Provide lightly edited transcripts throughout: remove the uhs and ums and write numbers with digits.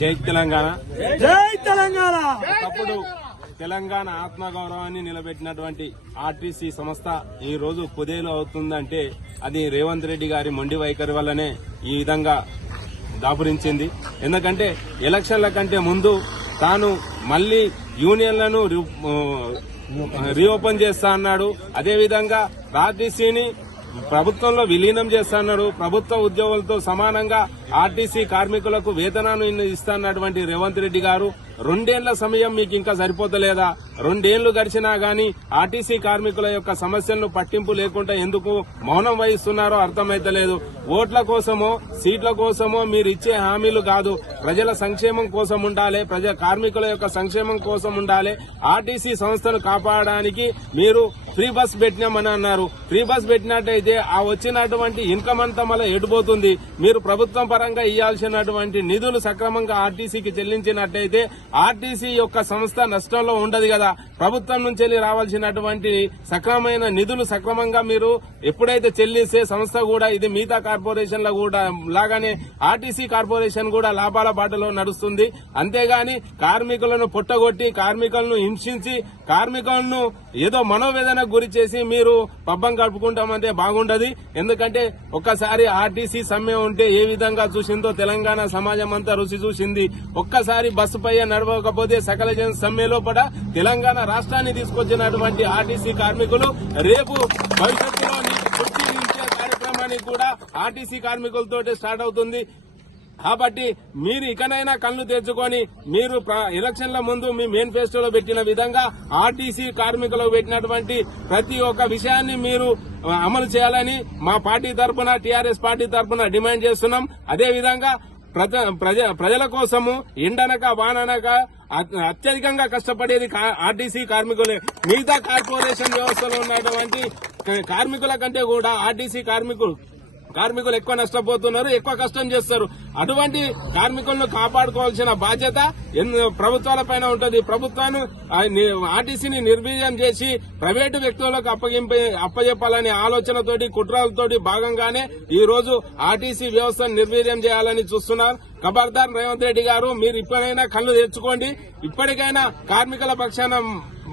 జై తెలంగాణ. జై తెలంగాణ. ఒకప్పుడు తెలంగాణ ఆత్మగౌరవాన్ని నిలబెట్టినటువంటి ఆర్టీసీ సంస్థ ఈ రోజు కుదేలు అవుతుందంటే అది రేవంత్ రెడ్డి గారి మొండి వైఖరి వల్లనే ఈ విధంగా దాపురించింది. ఎందుకంటే ఎలక్షన్ల కంటే ముందు తాను మళ్లీ యూనియన్లను రీఓపెన్ చేస్తా అన్నాడు. అదేవిధంగా ఆర్టీసీని ప్రభుత్వంలో విలీనం చేస్తాడు. ప్రభుత్వ ఉద్యోగులతో సమానంగా ఆర్టీసీ కార్మికులకు వేతనాన్ని ఇస్తానటువంటి రేవంత్ రెడ్డి గారు 2 ఏళ్ల సమయం మీకు ఇంకా సరిపోతలేదా? 2 ఏళ్లు గడిచినా గానీ ఆర్టీసీ కార్మికుల యొక్క సమస్యలను పట్టింపు లేకుండా ఎందుకు మౌనం వహిస్తున్నారో అర్థమైతలేదు. ఓట్ల కోసమో సీట్ల కోసమో మీరు ఇచ్చే హామీలు కాదు, ప్రజల సంక్షేమం కోసం ఉండాలి, కార్మికుల యొక్క సంక్షేమం కోసం ఉండాలి. ఆర్టీసీ సంస్థను కాపాడడానికి మీరు ఫ్రీ బస్ పెట్టినామని అన్నారు. ఫ్రీ బస్ పెట్టినట్టయితే ఆ వచ్చినటువంటి ఇన్కమ్ అంతా మళ్ళీ ఎటుపోతుంది. మీరు ప్రభుత్వం పరంగా ఇవ్వాల్సినటువంటి నిధులు సక్రమంగా ఆర్టీసీకి చెల్లించినట్టయితే ఆర్టీసీ యొక్క సంస్థ నష్టంలో ఉండదు కదా. ప్రభుత్వం నుంచి రావాల్సినటువంటి సక్రమమైన నిధులు సక్రమంగా మీరు ఎప్పుడైతే చెల్లిస్తే సంస్థ కూడా ఇది మిగతా కార్పొరేషన్ల కూడా లాగానే ఆర్టీసీ కార్పొరేషన్ కూడా లాభాల బాటలో నడుస్తుంది. అంతేగాని కార్మికులను పొట్టగొట్టి కార్మికులను హింసించి కార్మికులను ఏదో మనోవేదనకు గురి చేసి మీరు పబ్బం గడుపుకుంటామంటే బాగుండదు. ఎందుకంటే ఒక్కసారి ఆర్టీసీ సమ్మె ఉంటే ఏ విధంగా చూసిందో తెలంగాణ సమాజం అంతా రుచి చూసింది. ఒక్కసారి బస్సుపై నడవకపోతే సకల జన సమ్మెలో పడ తెలంగాణ రాష్ట్రాన్ని తీసుకొచ్చినటువంటి ఆర్టీసీ కార్మికులు రేపు భవిష్యత్తులో కుర్చీ దించే కార్యక్రమానికి కూడా ఆర్టీసీ కార్మికులతో స్టార్ట్ అవుతుంది. కాబట్టి మీరు ఇకనైనా కళ్లు తెచ్చుకొని మీరు ఎలక్షన్ల ముందు మీ మేనిఫెస్టోలో పెట్టిన విధంగా ఆర్టీసీ కార్మికులకు పెట్టినటువంటి ప్రతి ఒక్క విషయాన్ని మీరు అమలు చేయాలని మా పార్టీ తరఫున టీఆర్ఎస్ పార్టీ తరఫున డిమాండ్ చేస్తున్నాం. అదేవిధంగా ప్రజల కోసము ఎండనక వాననక అత్యధికంగా కష్టపడేది ఆర్టీసీ కార్మికులే. మిగతా కార్పొరేషన్ వ్యవస్థలో ఉన్నటువంటి కార్మికుల కంటే కూడా ఆర్టీసీ కార్మికులు ఎక్కువ నష్టపోతున్నారు, ఎక్కువ కష్టం చేస్తారు. అటువంటి కార్మికులను కాపాడుకోవాల్సిన బాధ్యత ప్రభుత్వాలపైన ఉంటుంది. ప్రభుత్వాన్ని ఆర్టీసీని నిర్వీర్యం చేసి ప్రైవేటు వ్యక్తులకు అప్పజెప్పాలనే ఆలోచనతోటి కుట్రలతోటి భాగంగానే ఈ రోజు ఆర్టీసీ వ్యవస్థను నిర్వీర్యం చేయాలని చూస్తున్నారు. ఖబర్దార్ రేవంత్ రెడ్డి గారు, మీరు ఇప్పటికైనా కళ్లు తెచ్చుకోండి. ఇప్పటికైనా కార్మికుల పక్షాన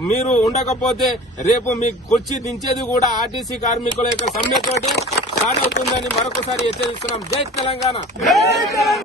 మీరు ఉండకపోతే రేపు మీ కుర్చీ దించేది కూడా ఆర్టీసీ కార్మికుల యొక్క సమ్మెతోటి స్టార్ట్ అవుతుందని మరొకసారి హెచ్చరిస్తున్నాం. జై తెలంగాణ.